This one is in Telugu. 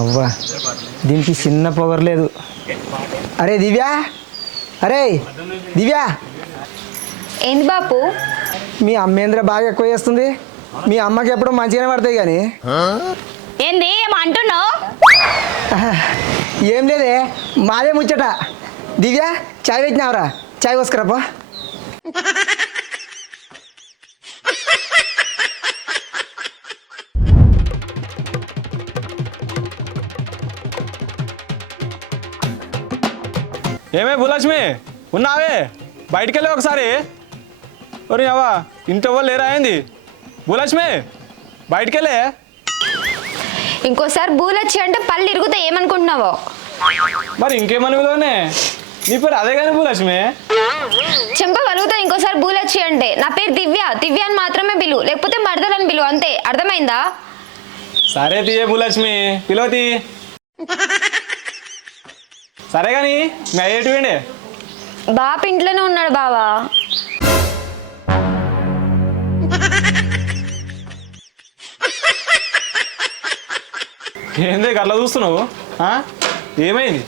అవ్వా దీనికి చిన్న పొగరలేదు. అరే దివ్య, అరే దివ్య, ఏంది బాపు? మీ అమ్మేంద్ర బాగా ఎక్కువ చేస్తుంది. మీ అమ్మకి ఎప్పుడు మంచిగానే పడతాయి కానీ. ఏంది ఏమో అంటున్నావు? ఏం లేదే, మాదే ముచ్చట. దివ్య చాయ్ పెట్టినావురా, చాయ్ పోసుకురాపో. ఏమే భూలక్ష్మి, ఉన్నావే? బయటికి వెళ్ళి ఒకసారి. ఒరే అవ్వా, ఇంట్లో లేరా అయింది? భూలక్ష్మి బయటికి వెళ్ళే. ఇంకోసారి బూలొచ్చి అంటే పళ్ళు ఇరుగుతా ఏమనుకుంటున్నావో? మరి ఇంకేమనుగులోనే, నీ పేరు అదే కానీ భూలక్ష్మి. చెంప వలుగుతా ఇంకోసారి బూలొచ్చి అంటే. నా పేరు దివ్య, దివ్య అని మాత్రమే పిలువు, లేకపోతే మరదలని పిలువు, అంతే. అర్థమైందా? సరే తీయే భూలక్ష్మి, పిలవతి. సరే కానీ మీ అయ్యేటి వేండే? బాపు ఇంట్లోనే ఉన్నాడు బావా. ఏందే అట్లా చూస్తున్నావు? ఏమైంది?